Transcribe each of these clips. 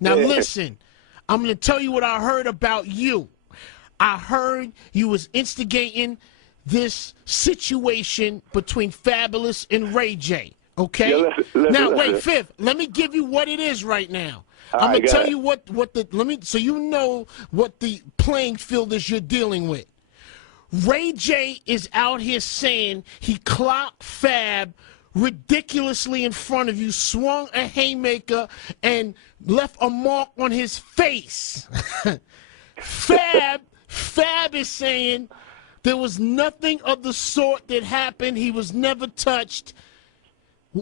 Now Yeah. listen, I'm going to tell you what I heard about you. I heard you was instigating this situation between Fabolous and Ray J. Okay? Yeah, listen, Now listen. wait, Fifth, let me give you what it is right now. All I'm right, gonna go tell ahead. you what the let me so you know what the playing field is you're dealing with. Ray J is out here saying he clocked Fab ridiculously in front of you, swung a haymaker, and left a mark on his face. Fab is saying there was nothing of the sort that happened. He was never touched.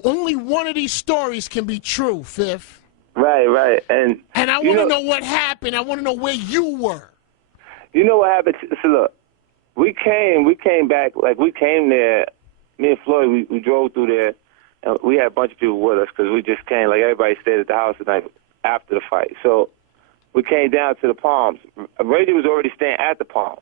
Only one of these stories can be true, Fifth. Right. And I want to know what happened. I want to know where you were. You know what happened? So look, we came back, like we came there, me and Floyd, we drove through there, and we had a bunch of people with us because we just came, like everybody stayed at the house the night after the fight. So we came down to the Palms. Brady was already staying at the Palms.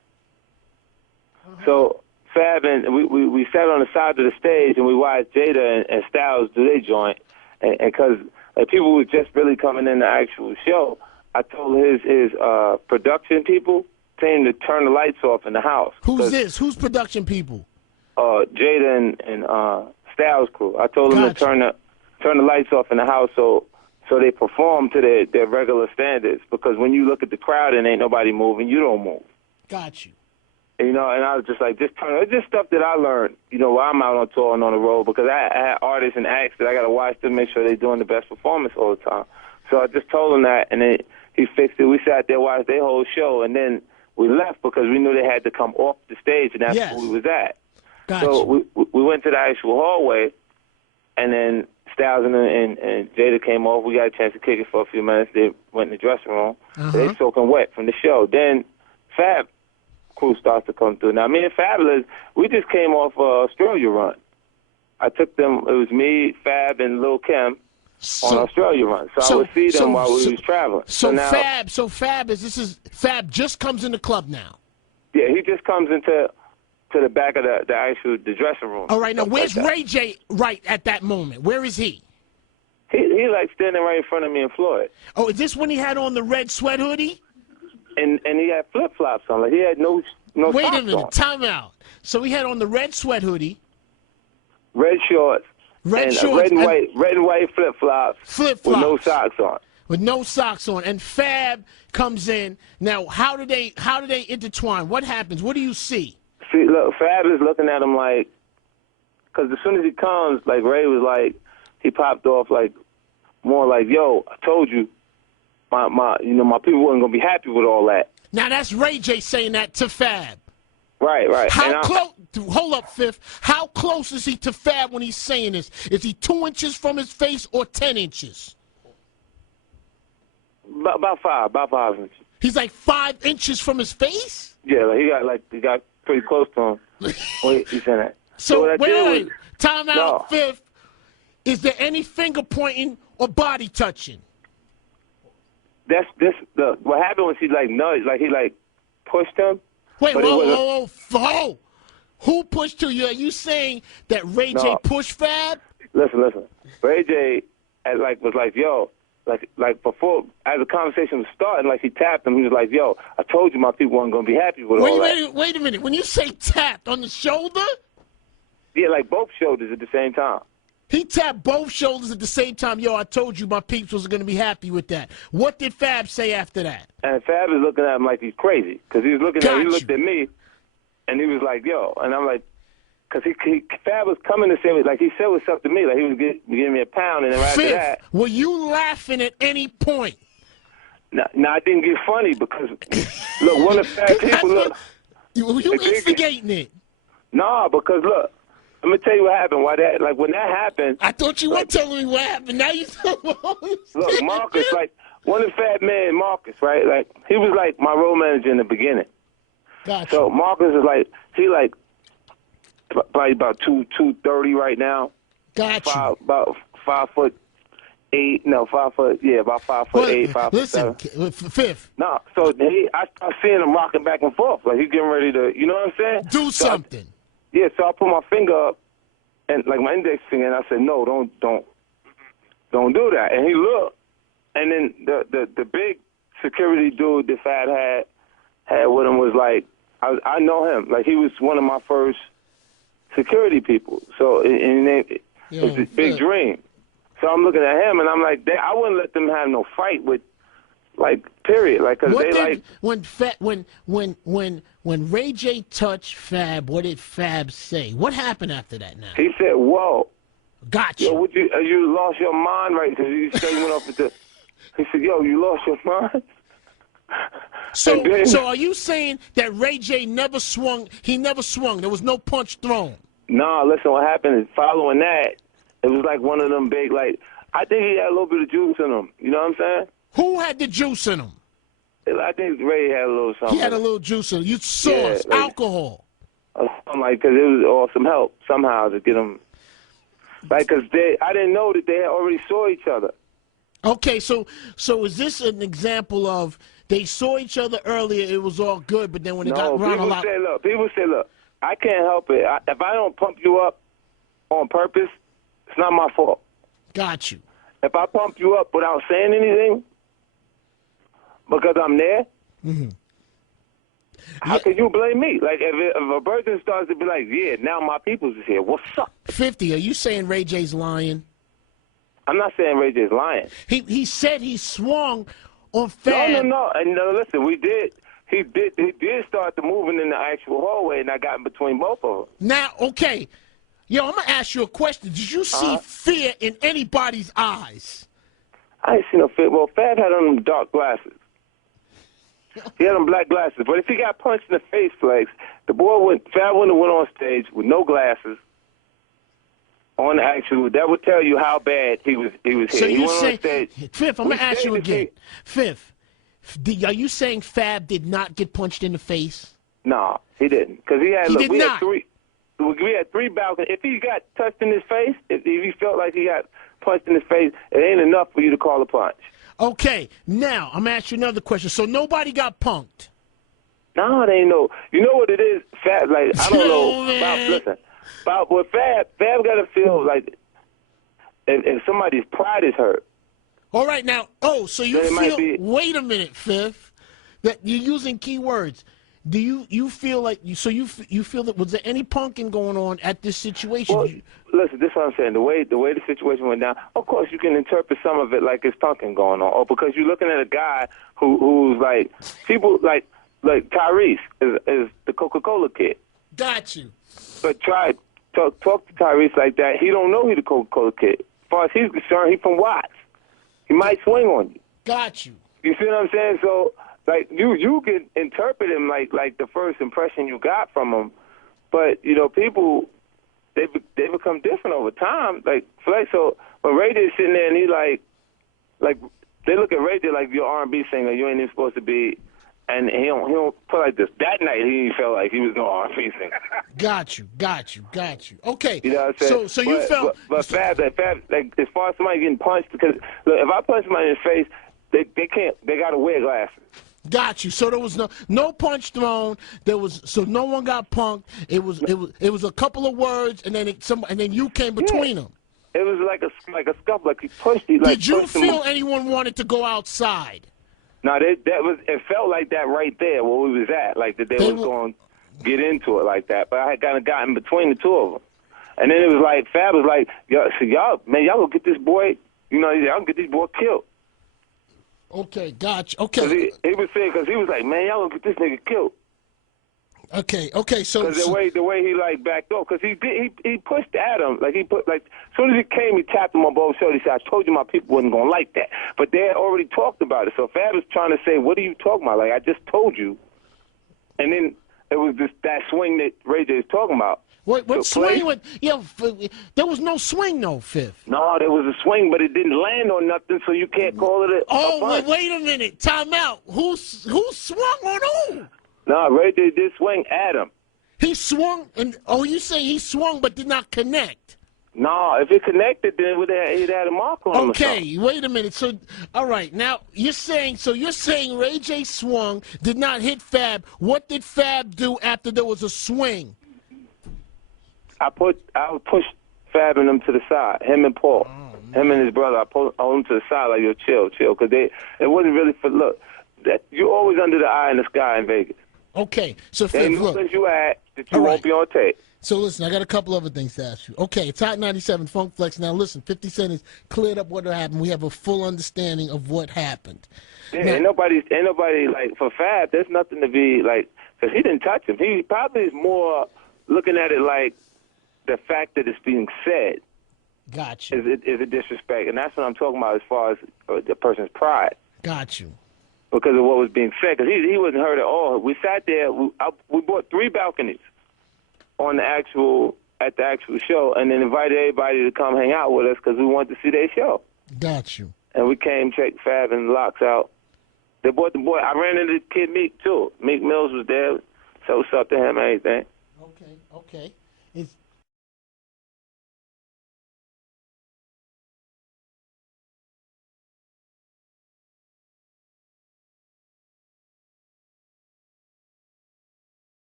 So Fab and we sat on the side of the stage and we watched Jada and Styles do their joint, and because like, people were just really coming in the actual show, I told his production people to turn the lights off in the house. Who's this? Who's production people? Jada and Styles crew. I told them to turn the lights off in the house so they perform to their regular standards. Because when you look at the crowd and ain't nobody moving, you don't move. Got you. And I was just like, just turn. It's just stuff that I learned, while I'm out on tour and on the road, because I had artists and acts that I got to watch to make sure they're doing the best performance all the time. So I just told him that, and then he fixed it. We sat there, watched their whole show, and then we left because we knew they had to come off the stage, and that's where we was at. Gotcha. So we went to the actual hallway, and then Styles and Jada came off. We got a chance to kick it for a few minutes. They went in the dressing room. They soaking wet from the show. Then Fab crew starts to come through. Now, me and Fabulous, we just came off Australia run. I took them. It was me, Fab, and Lil Kim on Australia run. So I would see them while we was traveling. So Fab just comes in the club now. Yeah, he just comes into the back of the actual dressing room. All right, now where's Ray J right at that moment? Where is he? He like standing right in front of me and Floyd. Oh, is this when he had on the red sweat hoodie? And he had flip flops on. Like he had no Wait socks a minute, on. time out. So he had on the red sweat hoodie, red shorts, red and white flip flops, with no socks on. With no socks on, and Fab comes in. Now, how do they intertwine? What happens? What do you see? See, look, Fab is looking at him like, because as soon as he comes, like Ray was like, he popped off like, more like, yo, I told you, my people wasn't gonna be happy with all that. Now that's Ray J saying that to Fab. Right. How close? Hold up, Fifth. How close is he to Fab when he's saying this? Is he 2 inches from his face or 10 inches? About 5 inches. He's like 5 inches from his face? Yeah, he got pretty close to him when he's in that. So wait. Time out, Fifth. Is there any finger pointing or body touching? What happened was he pushed him. Wait, whoa. Who pushed to you? Are you saying that Ray J pushed Fab? Listen. Ray J was like, yo, like before, as the conversation was starting, like he tapped him. He was like, yo, I told you my people weren't going to be happy with all that. Wait a minute. When you say tapped on the shoulder? Yeah, like both shoulders at the same time. He tapped both shoulders at the same time. Yo, I told you my peeps was going to be happy with that. What did Fab say after that? And Fab is looking at him like he's crazy. Because he looked at me, and he was like, yo. And I'm like, because Fab was coming to say, like he said what's up to me. Like he was giving me a pound, and then after that. Were you laughing at any point? No, I didn't get funny because, look, one of the Fab people, look. You instigating it. No, because, look. Let me tell you what happened. When that happened, I thought you were telling me what happened. Now you look, Marcus, like one of the Fat men, Marcus, right? Like he was like my road manager in the beginning. Gotcha. So Marcus is like probably about 230 right now. Gotcha. About 5'8". No, 5 foot. Yeah, about 5'8", 5'7". Listen, Fifth. No, so I start seeing him rocking back and forth, like he's getting ready to. You know what I'm saying? Do something. Yeah, so I put my finger up, and like my index finger, and I said, "No, don't do that." And he looked, and then the big security dude that Fab had with him was like, I know him. Like, he was one of my first security people. So, it's a big dream. So I'm looking at him, and I'm like, I wouldn't let them have no fight with, like, period. Like, cause when Ray J touched Fab, what did Fab say? What happened after that now? He said, whoa. Gotcha. Yo, you lost your mind right there. You said you went off with the... He said, yo, you lost your mind? So are you saying that Ray J never swung? He never swung. There was no punch thrown. Nah, listen, what happened is following that, it was like one of them big, like, I think he had a little bit of juice in him. You know what I'm saying? Who had the juice in him? I think Ray had a little something. He had a little juice in him. You sauce, like, alcohol. Something like, because it was all some help somehow to get him. Like, because I didn't know that they had already saw each other. Okay, so is this an example of they saw each other earlier, it was all good, but then when it got around a lot... People say, look, I can't help it. If I don't pump you up on purpose, it's not my fault. Got you. If I pump you up without saying anything, because I'm there, how can you blame me? Like, if a person starts to be like, yeah, now my people's is here, what's up? 50, are you saying Ray J's lying? I'm not saying Ray J's lying. He said he swung on Fab. No. And listen, he did start the moving in the actual hallway, and I got in between both of them. Now, okay. Yo, I'm going to ask you a question. Did you see fear in anybody's eyes? I ain't seen no fear. Well, Fab had on them dark glasses. He had them black glasses. But if he got punched in the face, Flex, Fab wouldn't have went on stage with no glasses on the actual. That would tell you how bad he was hit. So you say, Fifth, I'm going to ask you again. Fifth, are you saying Fab did not get punched in the face? No, he didn't. Because we had three balconies. If he got touched in his face, if he felt like he got punched in his face, it ain't enough for you to call a punch. Okay, now I'm gonna ask you another question. So nobody got punked? No, they ain't no. You know what it is, Fab? Like, I don't know. About what Fab got to feel like if somebody's pride is hurt. All right, now. So you feel? Wait a minute, Fifth. That you're using key words. Do you feel like you feel that was there any punking going on at this situation? Well, listen, this is what I'm saying. The way the situation went down, of course you can interpret some of it like it's punking going on, or because you're looking at a guy who's like people like Tyrese is the Coca-Cola kid. Got you. But talk to Tyrese like that. He don't know he's the Coca-Cola kid. As far as he's concerned, he's from Watts. He might swing on you. Got you. You see what I'm saying? So. Like, you can interpret him like the first impression you got from him, but, people, they become different over time. Like, so when Ray J's sitting there and he like, they look at Ray J like you're R&B singer, you ain't even supposed to be, and he don't put like this. That night, he felt like he was no R&B singer. Got you. Okay. You know what I'm saying? So you felt... But Fab, like, as far as somebody getting punched, because, look, if I punch somebody in the face, they can't, they got to wear glasses. Got you. So there was no punch thrown. So no one got punked. It was a couple of words, and then you came between them. It was like a scuffle, like he pushed. Did you feel anyone wanted to go outside? No, it felt like that right there where we was at, like that they was going to get into it like that. But I had kind of gotten between the two of them, and then it was like Fab was like, y'all gonna get this boy, y'all gonna get this boy killed. Okay, gotcha. Okay. He was saying, because he was like, man, y'all gonna get this nigga killed. Okay, so... Because the way he, like, backed off, because he pushed at him. Like, as soon as he came, he tapped him on both shoulders. He said, I told you my people wasn't gonna like that. But they had already talked about it. So Fab was trying to say, what are you talking about? Like, I just told you. And then it was that swing that Ray J is talking about. What swing? There was no swing, though, Fifth. No, there was a swing, but it didn't land on nothing, so you can't call it a punch. Wait a minute. Time out. Who swung on who? No, Ray J did swing at him. He swung, you say he swung but did not connect? No, if it connected, then he'd had a mark on him. Okay, wait a minute. So, all right, now you're saying Ray J swung, did not hit Fab. What did Fab do after there was a swing? I pushed Fab and him to the side, him and Paul. Oh, Him and his brother, I pulled him to the side like, yo, chill, because it wasn't really for look. That you're always under the eye in the sky in Vegas. Okay, so They Fifth, know look. that you at that you All won't right. be on tape. So listen, I got a couple other things to ask you. Okay, it's Hot 97 Funk Flex. Now listen, 50 Cent has cleared up what happened. We have a full understanding of what happened. Yeah, Now- ain't nobody like for Fab. There's nothing to be like because he didn't touch him. He probably is more looking at it like the fact that it's being said Got you. is a disrespect, and that's what I'm talking about as far as the person's pride. Got you. Because of what was being said, because he wasn't hurt at all. We sat there. We bought 3 balconies on at the actual show, and then invited everybody to come hang out with us because we wanted to see their show. Got you. And we came, checked Fab and Locks out. They bought the boy. I ran into Kid Meek too. Meek Mills was there, so what's up to him and everything. Okay.